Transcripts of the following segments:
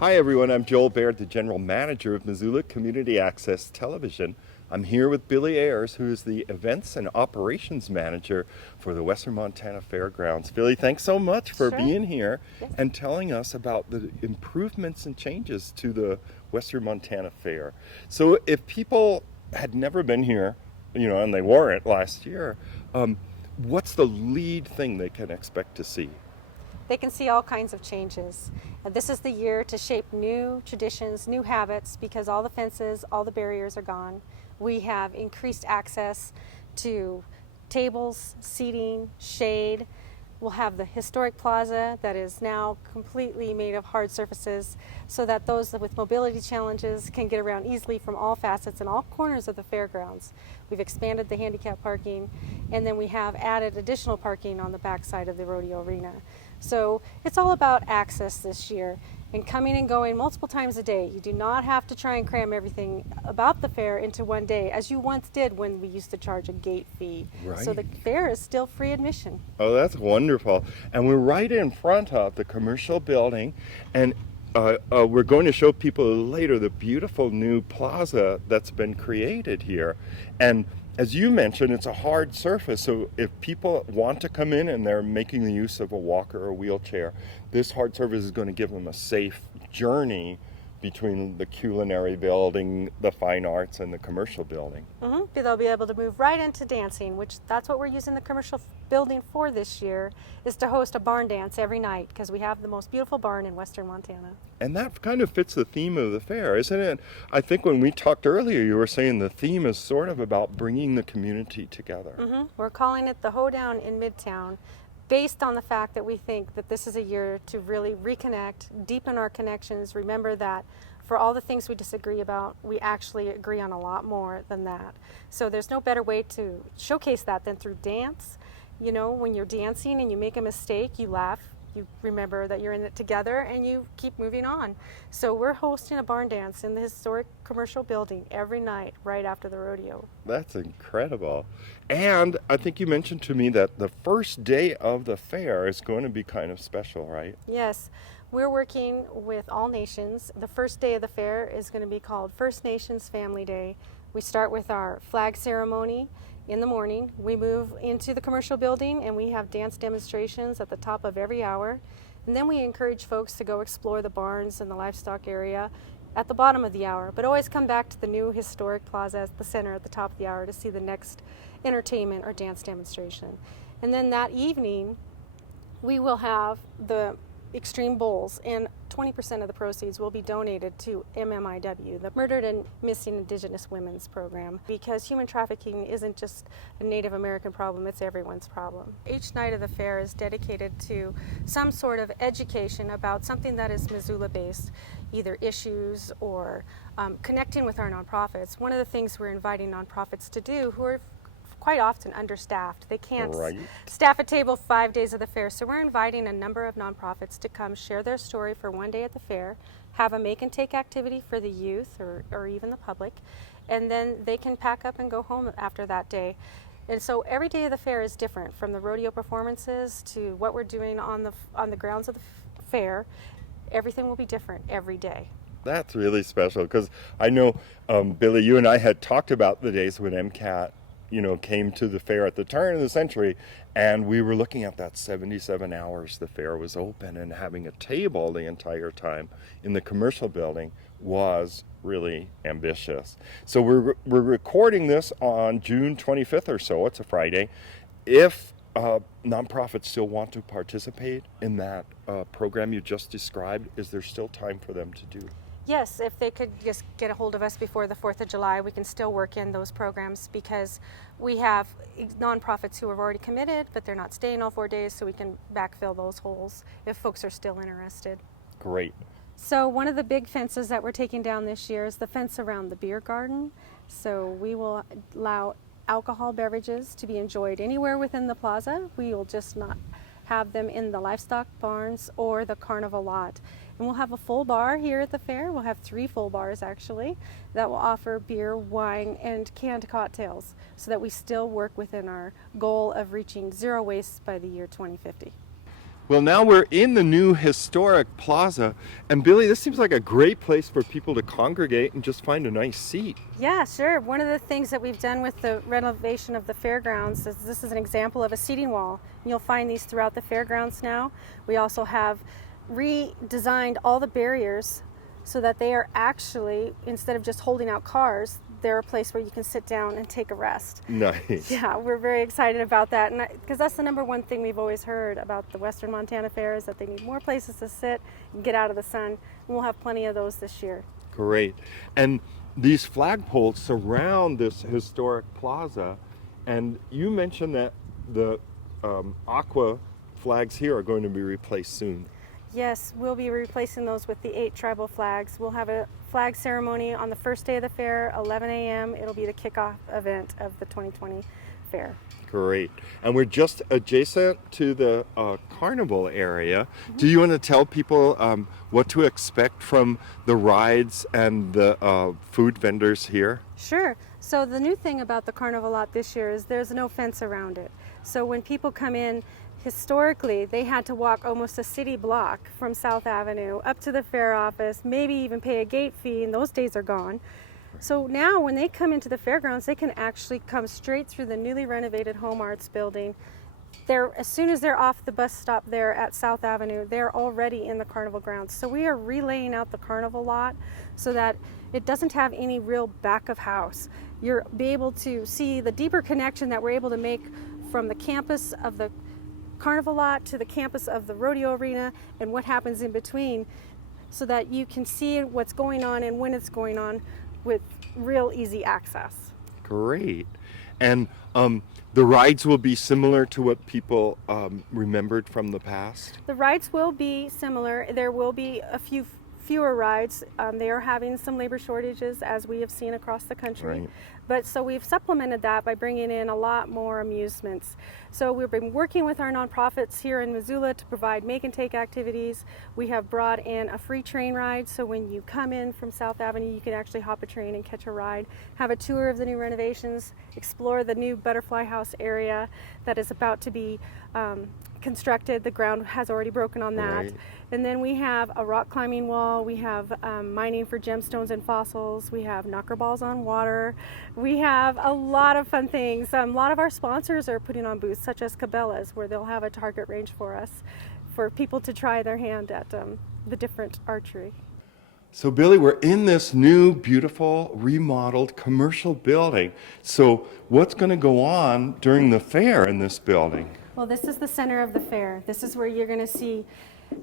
Hi everyone, I'm Joel Baird, the General Manager of Missoula Community Access Television. I'm here with Billie Ayers, who is the Events and Operations Manager for the Western Montana Fairgrounds. Billie, thanks so much for Sure. being here Yes. and telling us about the improvements and changes to the Western Montana Fair. So if people had never been here, and they weren't last year, what's the lead thing they can expect to see? They can see all kinds of changes. This is the year to shape new traditions, new habits, because all the fences, all the barriers are gone. We have increased access to tables, seating, shade. We'll have the historic plaza that is now completely made of hard surfaces so that those with mobility challenges can get around easily from all facets and all corners of the fairgrounds. We've expanded the handicap parking, and then we have added additional parking on the backside of the rodeo arena. So it's all about access this year and coming and going multiple times a day. You do not have to try and cram everything about the fair into one day, as you once did when we used to charge a gate fee. So the Right. fair is still free admission. Oh, that's wonderful. And we're right in front of the commercial building, and we're going to show people later the beautiful new plaza that's been created here. And as you mentioned, it's a hard surface, so if people want to come in and they're making the use of a walker or a wheelchair, this hard surface is going to give them a safe journey between the culinary building, the fine arts, and the commercial building. They'll be able to move right into dancing, which that's what we're using the commercial building for this year, is to host a barn dance every night because we have the most beautiful barn in western Montana. And that kind of fits the theme of the fair, isn't it? I think when we talked earlier, you were saying the theme is sort of about bringing the community together. We're calling it the Hoedown in Midtown, based on the fact that we think that this is a year to really reconnect, deepen our connections, remember that for all the things we disagree about, we actually agree on a lot more than that. So there's no better way to showcase that than through dance. You know, when you're dancing and you make a mistake, you laugh, you remember that you're in it together, and you keep moving on. So we're hosting a barn dance in the historic commercial building every night right after the rodeo. That's incredible. And I think you mentioned to me that the first day of the fair is going to be kind of special, right? Yes, we're working with all nations. The first day of the fair is going to be called First Nations Family Day. We start with our flag ceremony in the morning. We move into the commercial building and we have dance demonstrations at the top of every hour. And then we encourage folks to go explore the barns and the livestock area at the bottom of the hour, but always come back to the new historic plaza at the center at the top of the hour to see the next entertainment or dance demonstration. And then that evening, we will have the Extreme Bowls, and 20% of the proceeds will be donated to MMIW, the Murdered and Missing Indigenous Women's Program, because human trafficking isn't just a Native American problem, it's everyone's problem. Each night of the fair is dedicated to some sort of education about something that is Missoula-based, either issues or connecting with our nonprofits. One of the things we're inviting nonprofits to do, who are quite often understaffed. They can't Right. staff a table 5 days of the fair. So we're inviting a number of nonprofits to come share their story for one day at the fair, have a make and take activity for the youth or even the public, and then they can pack up and go home after that day. And so every day of the fair is different, from the rodeo performances to what we're doing on the grounds of the fair. Everything will be different every day. That's really special because I know, Billie, you and I had talked about the days when MCAT came to the fair at the turn of the century, and we were looking at that 77 hours the fair was open, and having a table the entire time in the commercial building was really ambitious. So we're recording this on June 25th or so. It's a Friday. If nonprofits still want to participate in that program you just described, is there still time for them to do? Yes, if they could just get a hold of us before the 4th of July, we can still work in those programs because we have nonprofits who have already committed, but they're not staying all 4 days, so we can backfill those holes if folks are still interested. Great. So one of the big fences that we're taking down this year is the fence around the beer garden. So we will allow alcohol beverages to be enjoyed anywhere within the plaza. We will just not have them in the livestock barns or the carnival lot. And we'll have a full bar here at the fair. We'll have 3 full bars actually that will offer beer, wine, and canned cocktails so that we still work within our goal of reaching zero waste by the year 2050. Well, now we're in the new historic plaza, and Billy, this seems like a great place for people to congregate and just find a nice seat. Yeah, sure. One of the things that we've done with the renovation of the fairgrounds is this is an example of a seating wall. You'll find these throughout the fairgrounds now. We also have redesigned all the barriers so that they are actually, instead of just holding out cars, they're a place where you can sit down and take a rest. Nice. Yeah, we're very excited about that, and because that's the number one thing we've always heard about the Western Montana Fair is that they need more places to sit and get out of the sun, and we'll have plenty of those this year. Great. And these flagpoles surround this historic plaza, and you mentioned that the aqua flags here are going to be replaced soon. Yes, we'll be replacing those with the 8 tribal flags. We'll have a flag ceremony on the first day of the fair, 11 a.m. It'll be the kickoff event of the 2020 fair. Great. And we're just adjacent to the carnival area. Do you want to tell people what to expect from the rides and the food vendors here? Sure. So the new thing about the carnival lot this year is there's no fence around it. So when people come in, historically, they had to walk almost a city block from South Avenue up to the fair office, maybe even pay a gate fee, and those days are gone. So now when they come into the fairgrounds, they can actually come straight through the newly renovated Home Arts building. As soon as they're off the bus stop there at South Avenue, they're already in the carnival grounds. So we are relaying out the carnival lot so that it doesn't have any real back of house. You'll be able to see the deeper connection that we're able to make from the campus of the carnival lot to the campus of the rodeo arena and what happens in between, so that you can see what's going on and when it's going on with real easy access. Great. And the rides will be similar to what people remembered from the past? The rides will be similar. There will be a fewer rides. They are having some labor shortages, as we have seen across the country. Right. But so we've supplemented that by bringing in a lot more amusements. So we've been working with our nonprofits here in Missoula to provide make and take activities. We have brought in a free train ride, so when you come in from South Avenue, you can actually hop a train and catch a ride, have a tour of the new renovations, explore the new butterfly house area that is about to be constructed. The ground has already broken on that. Right. And then we have a rock climbing wall, we have mining for gemstones and fossils, we have knocker balls on water, we have a lot of fun things. A lot of our sponsors are putting on booths, such as Cabela's, where they'll have a target range for us, for people to try their hand at the different archery. So Billy, we're in this new, beautiful, remodeled commercial building. So what's going to go on during the fair in this building? Well, this is the center of the fair. This is where you're going to see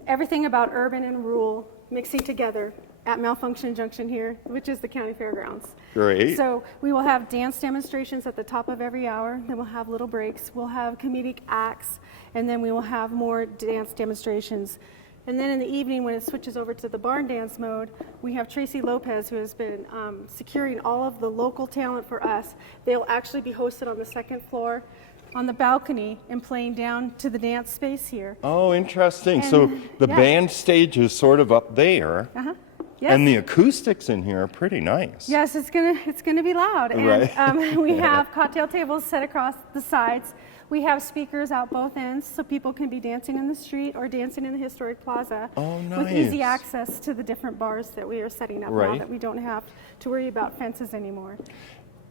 everything about urban and rural mixing together at Malfunction Junction here, which is the county fairgrounds. Great. So we will have dance demonstrations at the top of every hour. Then we'll have little breaks. We'll have comedic acts, and then we will have more dance demonstrations. And then in the evening, when it switches over to the barn dance mode, we have Tracy Lopez, who has been securing all of the local talent for us. They'll actually be hosted on the second floor on the balcony and playing down to the dance space here. Oh, interesting. And, So the yeah. band stage is sort of up there. Uh-huh. Yes. And the acoustics in here are pretty nice. Yes, it's gonna be loud. And Right. we have cocktail tables set across the sides. We have speakers out both ends, so people can be dancing in the street or dancing in the historic plaza. Oh, with easy nice. access to the different bars that we are setting up now, Right. that we don't have to worry about fences anymore.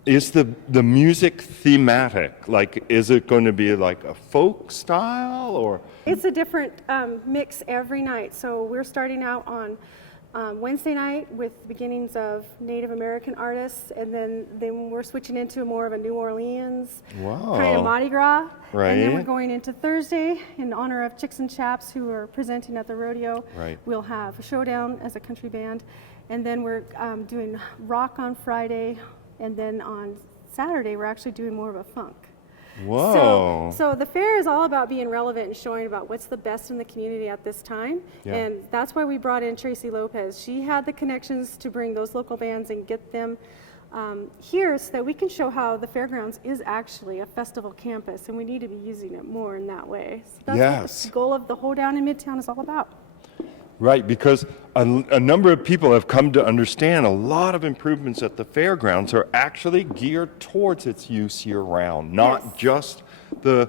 Is the music thematic? Like, is it going to be like a folk style or? It's a different mix every night. So we're starting out on Wednesday night with beginnings of Native American artists, and then we're switching into more of a New Orleans kind of Mardi Gras. And then we're Right. going into Thursday in honor of Chicks and Chaps, who are presenting at the rodeo. Right. We'll have a showdown as a country band, and then we're doing rock on Friday, and then on Saturday we're actually doing more of a funk. Whoa. So the fair is all about being relevant and showing about what's the best in the community at this time. Yeah. And that's why we brought in Tracy Lopez. She had the connections to bring those local bands and get them here so that we can show how the fairgrounds is actually a festival campus, and we need to be using it more in that way. So that's what Yes. the goal of the Hoedown in Midtown is all about. Right, because a number of people have come to understand a lot of improvements at the fairgrounds are actually geared towards its use year-round, not Yes. just the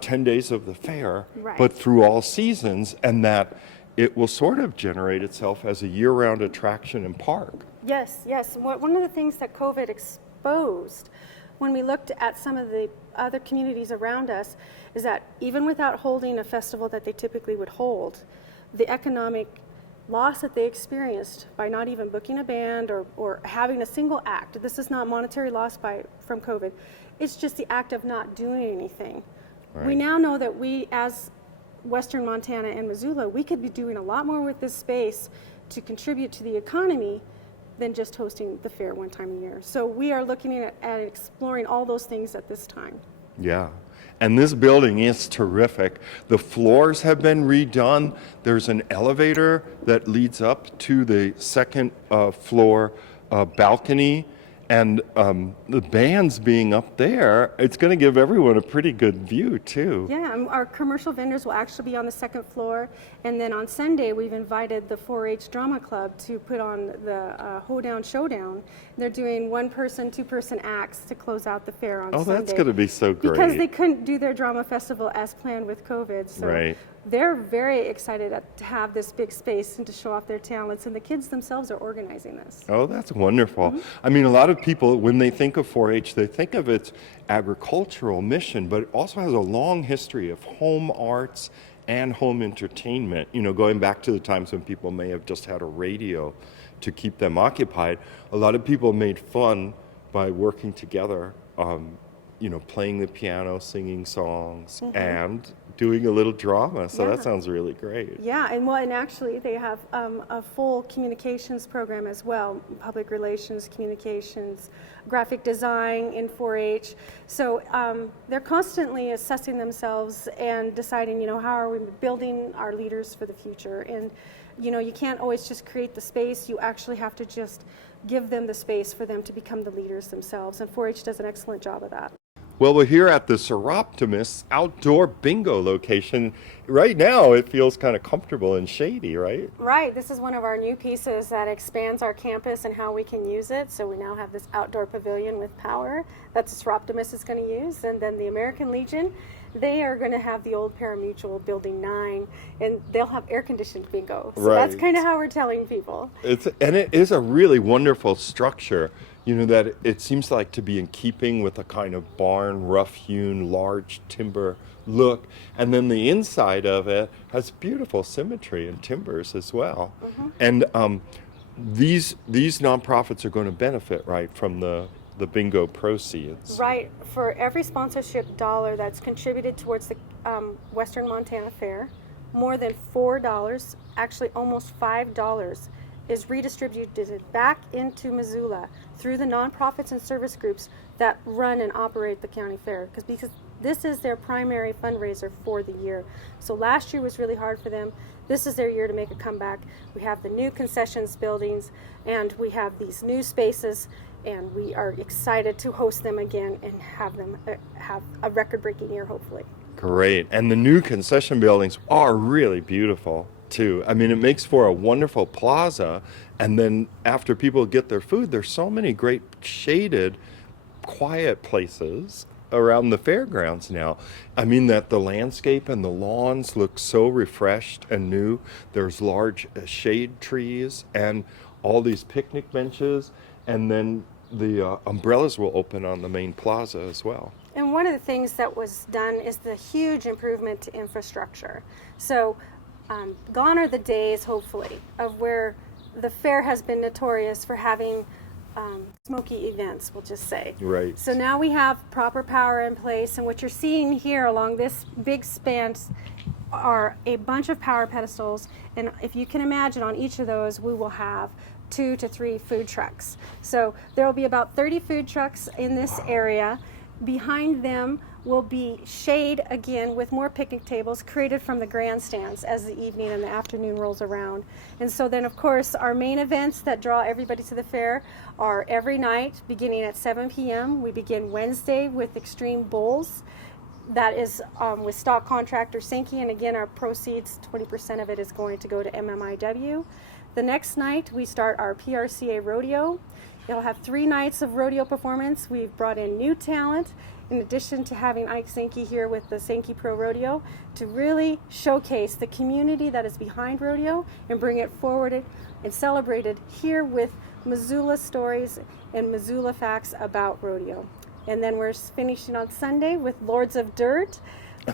10 days of the fair, Right. but through all seasons, and that it will sort of generate itself as a year-round attraction and park. Yes, yes. One of the things that COVID exposed when we looked at some of the other communities around us is that even without holding a festival that they typically would hold, the economic loss that they experienced by not even booking a band or having a single act. This is not monetary loss from COVID. It's just the act of not doing anything. Right. We now know that we, as Western Montana and Missoula, we could be doing a lot more with this space to contribute to the economy than just hosting the fair one time a year. So we are looking at exploring all those things at this time. Yeah. And this building is terrific. The floors have been redone. There's an elevator that leads up to the second floor balcony. And the bands being up there, it's going to give everyone a pretty good view, too. Yeah, and our commercial vendors will actually be on the second floor. And then on Sunday, we've invited the 4-H Drama Club to put on the Hoedown Showdown. They're doing one-person, two-person acts to close out the fair on Sunday. Oh, that's going to be so great. Because they couldn't do their drama festival as planned with COVID. So Right. they're very excited to have this big space and to show off their talents. And the kids themselves are organizing this. Oh, that's wonderful. I mean, a lot of people, when they think of 4-H, they think of its agricultural mission, but it also has a long history of home arts and home entertainment, you know, going back to the times when people may have just had a radio to keep them occupied. A lot of people made fun by working together, you know, playing the piano, singing songs, and doing a little drama. So Yeah. that sounds really great. Yeah, and actually they have a full communications program as well, public relations, communications, graphic design in 4-H. So they're constantly assessing themselves and deciding, you know, how are we building our leaders for the future. And, you know, you can't always just create the space. You actually have to just give them the space for them to become the leaders themselves. And 4-H does an excellent job of that. Well, we're here at the Seroptimus outdoor bingo location. Right now, it feels kind of comfortable and shady, right? Right. This is one of our new pieces that expands our campus and how we can use it. So we now have this outdoor pavilion with power that the Seroptimus is going to use. And then the American Legion, they are going to have the old Parimutuel Building 9, and they'll have air-conditioned bingo. So that's Right. kind of how we're telling people. And it is a really wonderful structure, you know, that it seems like to be in keeping with a kind of barn, rough-hewn, large timber look. And then the inside of it has beautiful symmetry and timbers as well. And these nonprofits are going to benefit, right, from the bingo proceeds. Right. For every sponsorship dollar that's contributed towards the Western Montana Fair, more than $4, actually almost $5, is redistributed back into Missoula through the nonprofits and service groups that run and operate the county fair, because this is their primary fundraiser for the year. So last year was really hard for them. This is their year to make a comeback. We have the new concessions buildings, and we have these new spaces, and we are excited to host them again and have them have a record-breaking year, hopefully. Great. And the new concession buildings are really beautiful, too. I mean, it makes for a wonderful plaza. And then after people get their food, there's so many great shaded, quiet places around the fairgrounds now. I mean, that the landscape and the lawns look so refreshed and new. There's large shade trees and all these picnic benches. And then the umbrellas will open on the main plaza as well. And one of the things that was done is the huge improvement to infrastructure. So gone are the days, hopefully, of where the fair has been notorious for having smoky events, we'll just say. Right. So now we have proper power in place, and what you're seeing here along this big span are a bunch of power pedestals, and if you can imagine, on each of those we will have 2 to 3 food trucks. So there will be about 30 food trucks in this area. Behind them will be shade again with more picnic tables created from the grandstands as the evening and the afternoon rolls around. And so then, of course, our main events that draw everybody to the fair are every night beginning at 7 p.m. We begin Wednesday with Extreme Bowls. That is with stock contractor Sinky, and again, our proceeds, 20% of it is going to go to MMIW. The next night, we start our PRCA rodeo. It'll have 3 nights of rodeo performance. We've brought in new talent, in addition to having Ike Sankey here with the Sankey Pro Rodeo, to really showcase the community that is behind rodeo and bring it forward and celebrate it here with Missoula stories and Missoula facts about rodeo. And then we're finishing on Sunday with Lords of Dirt,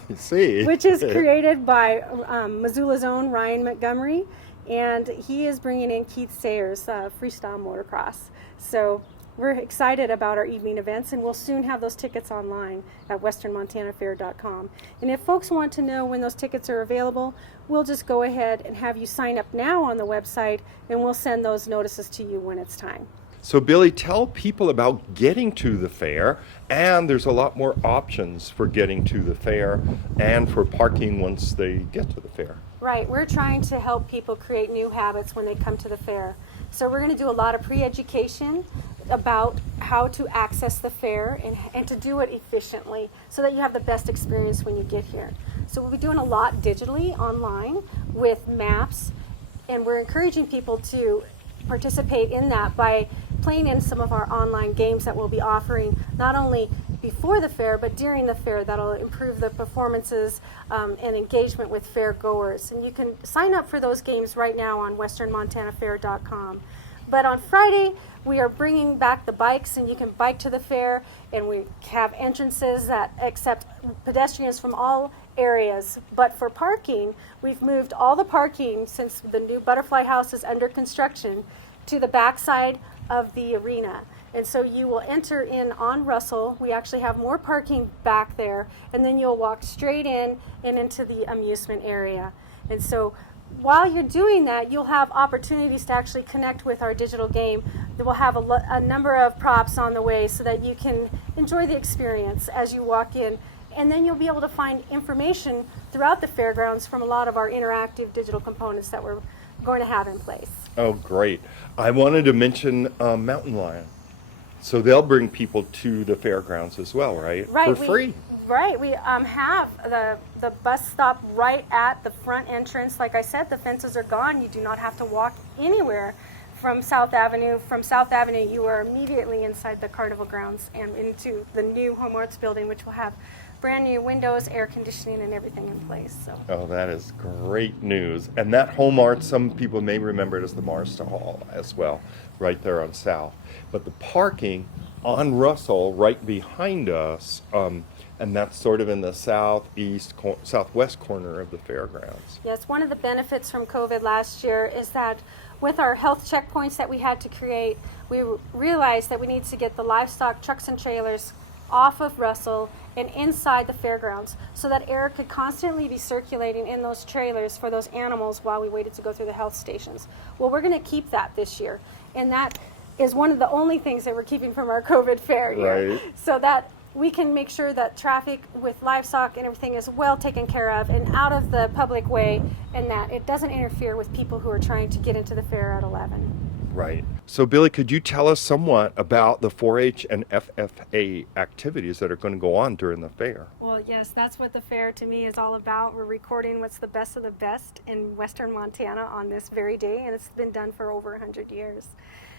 which is created by Missoula's own Ryan Montgomery, and he is bringing in Keith Sayers, freestyle motocross. So we're excited about our evening events, and we'll soon have those tickets online at westernmontanafair.com. And if folks want to know when those tickets are available, we'll just go ahead and have you sign up now on the website, and we'll send those notices to you when it's time. So Billie, tell people about getting to the fair, and there's a lot more options for getting to the fair and for parking once they get to the fair. Right, we're trying to help people create new habits when they come to the fair. So we're going to do a lot of pre-education about how to access the fair and to do it efficiently so that you have the best experience when you get here. So we'll be doing a lot digitally online with maps, and we're encouraging people to participate in that by playing in some of our online games that we'll be offering not only before the fair but during the fair. That'll improve the performances and engagement with fair goers. And you can sign up for those games right now on westernmontanafair.com. But on Friday, we are bringing back the bikes, and you can bike to the fair, and we have entrances that accept pedestrians from all areas. But for parking, we've moved all the parking, since the new Butterfly House is under construction, to the backside of the arena. And so you will enter in on Russell. We actually have more parking back there, and then you'll walk straight in and into the amusement area. And so while you're doing that, you'll have opportunities to actually connect with our digital game. We'll have a number of props on the way so that you can enjoy the experience as you walk in. And then you'll be able to find information throughout the fairgrounds from a lot of our interactive digital components that we're going to have in place. Oh, great. I wanted to mention Mountain Lion. So they'll bring people to the fairgrounds as well, right? Right. For free. Right. We have the bus stop right at the front entrance. Like I said, the fences are gone. You do not have to walk anywhere from South Avenue. From South Avenue, you are immediately inside the carnival grounds and into the new Home Arts building, which will have brand new windows, air conditioning, and everything in place. So. Oh, that is great news. And that Home Arts, some people may remember it as the Marsta Hall as well, right there on South. But the parking on Russell, right behind us, and that's sort of in the southwest corner of the fairgrounds. Yes, one of the benefits from COVID last year is that with our health checkpoints that we had to create, we realized that we need to get the livestock trucks and trailers off of Russell and inside the fairgrounds so that air could constantly be circulating in those trailers for those animals while we waited to go through the health stations. Well, we're going to keep that this year, and that is one of the only things that we're keeping from our COVID fair here. Right. So that we can make sure that traffic with livestock and everything is well taken care of and out of the public way, and that it doesn't interfere with people who are trying to get into the fair at 11. Right. So Billie, could you tell us somewhat about the 4-H and FFA activities that are going to go on during the fair? Well, yes, that's what the fair to me is all about. We're recording what's the best of the best in Western Montana on this very day, and it's been done for over 100 years.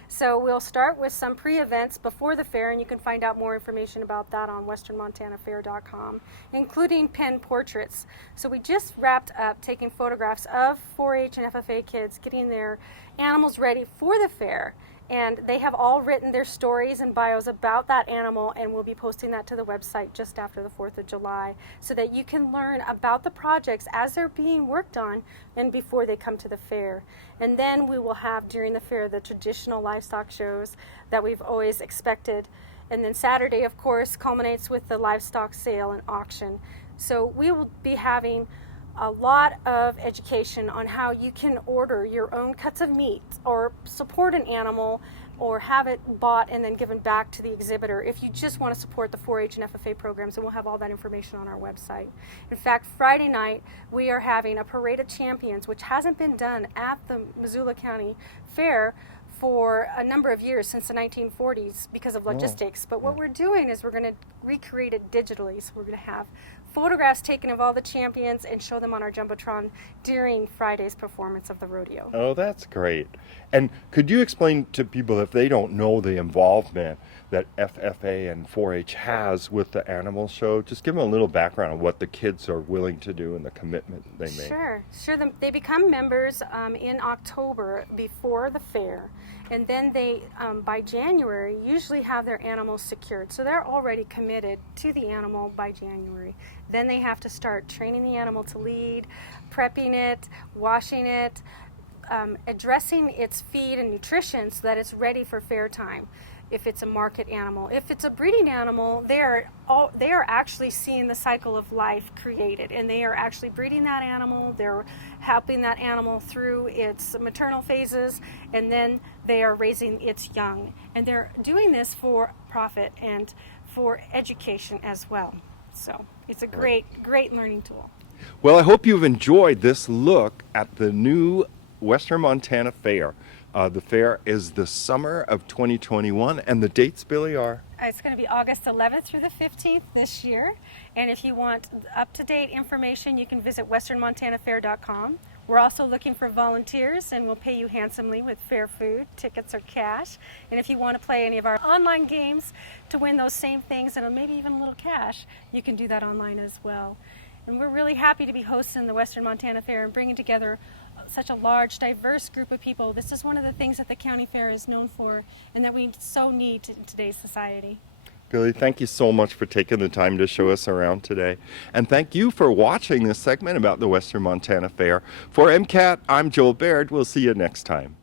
So we'll start with some pre-events before the fair, and you can find out more information about that on westernmontanafair.com, including pen portraits. So we just wrapped up taking photographs of 4-H and FFA kids getting their animals ready for the fair. And they have all written their stories and bios about that animal, and we'll be posting that to the website just after the 4th of July so that you can learn about the projects as they're being worked on and before they come to the fair. And then we will have during the fair the traditional livestock shows that we've always expected. And then Saturday, of course, culminates with the livestock sale and auction. So we will be having a lot of education on how you can order your own cuts of meat or support an animal or have it bought and then given back to the exhibitor if you just want to support the 4-H and FFA programs, and we'll have all that information on our website. In fact, Friday night we are having a Parade of Champions, which hasn't been done at the Missoula County Fair for a number of years, since the 1940s, because of logistics. But what we're doing is we're going to recreate it digitally. So we're going to have photographs taken of all the champions and show them on our Jumbotron during Friday's performance of the rodeo. Oh, that's great. And could you explain to people, if they don't know the involvement that FFA and 4-H has with the animal show, just give them a little background on what the kids are willing to do and the commitment they make. Sure. They become members in October before the fair, and then they, by January, usually have their animals secured. So they're already committed to the animal by January. Then they have to start training the animal to lead, prepping it, washing it, addressing its feed and nutrition so that it's ready for fair time. If it's a market animal, if it's a breeding animal, they are actually seeing the cycle of life created, and they are actually breeding that animal. They're helping that animal through its maternal phases, and then they are raising its young, and they're doing this for profit and for education as well. So it's a great learning tool. Well, I hope you've enjoyed this look at the new Western Montana Fair. The fair is the summer of 2021, and the dates, Billie, are? It's going to be August 11th through the 15th this year, and if you want up-to-date information, you can visit westernmontanafair.com. We're also looking for volunteers, and we'll pay you handsomely with fair food, tickets, or cash. And if you want to play any of our online games to win those same things and maybe even a little cash, you can do that online as well. And we're really happy to be hosting the Western Montana Fair and bringing together such a large, diverse group of people. This is one of the things that the county fair is known for and that we so need in today's society. Billie, thank you so much for taking the time to show us around today. And thank you for watching this segment about the Western Montana Fair. For MCAT, I'm Joel Baird. We'll see you next time.